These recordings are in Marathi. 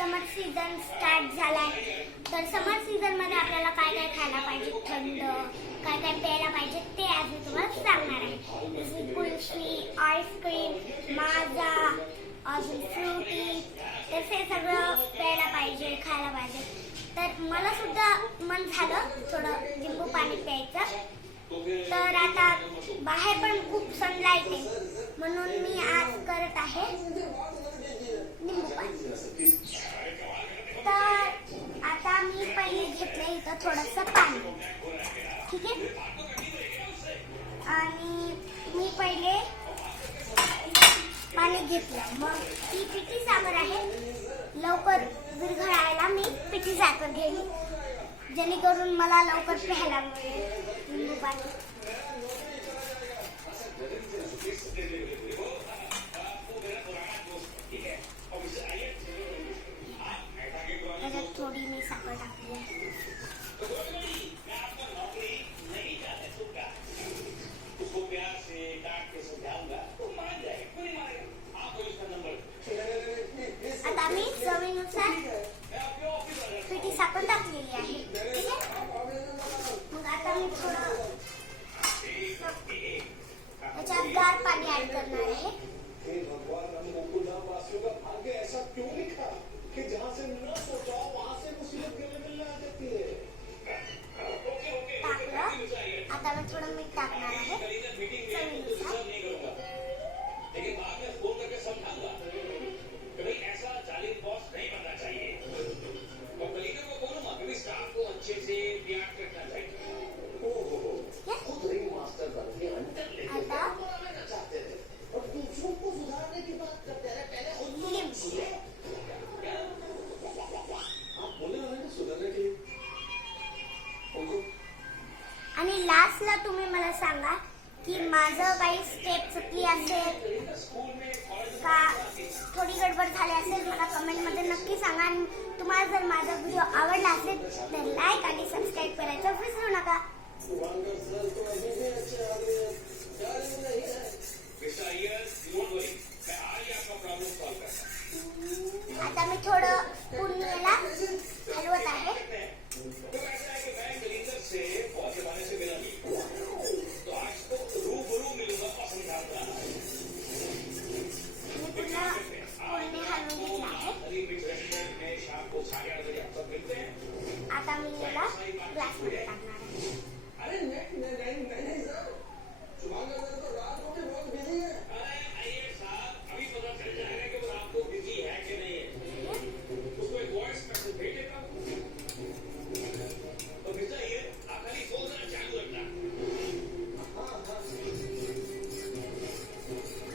समर सीझन स्टार्ट झाला आहे तर समर सीझनमध्ये आपल्याला काय काय खायला पाहिजे? थंड काय काय प्यायला पाहिजे ते आज मी तुम्हाला सांगणार आहे. जसे कुल्फी आईस्क्रीम माझा अजून फ्रुटी तसे सगळं प्यायला पाहिजे खायला पाहिजे. तर मला सुद्धा मन झालं थोडं लिंबू पाणी प्यायचं. तर आता बाहेर पण खूप सनलाईट आहे. म्हणून मी आज करत आहे थोडस पाणी. ठीक आहे? आणि मी पहिले पाणी घेतलं. मग ही पिठी साखर आहे. लवकर विरघळायला मी पिठी साखर घेईल जेणेकरून मला लवकर प्यायला मिळेल. लिंबू पाणी Yeah. क्लासला तुम्ही मला सांगा की माझं काही स्टेप चुकी असेल का थोडी गडबड झाली असेल मला कमेंटमध्ये नक्की सांगा. आणि तुम्हाला जर माझा व्हिडिओ आवडला असेल तर लाईक आणि सबस्क्राईब करायचं विसरू नका. आता मी थोडं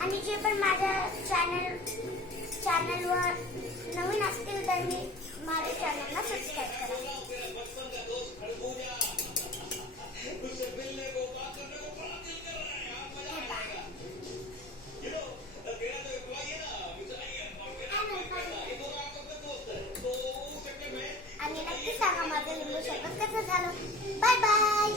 आणि जे पण माझ्या चॅनल चॅनलवर नवीन असतील तर मी माझ्या चॅनलला सबस्क्राईब आणि नक्की सांगा माझं लिंबू सरबत कसं झालं. Bye bye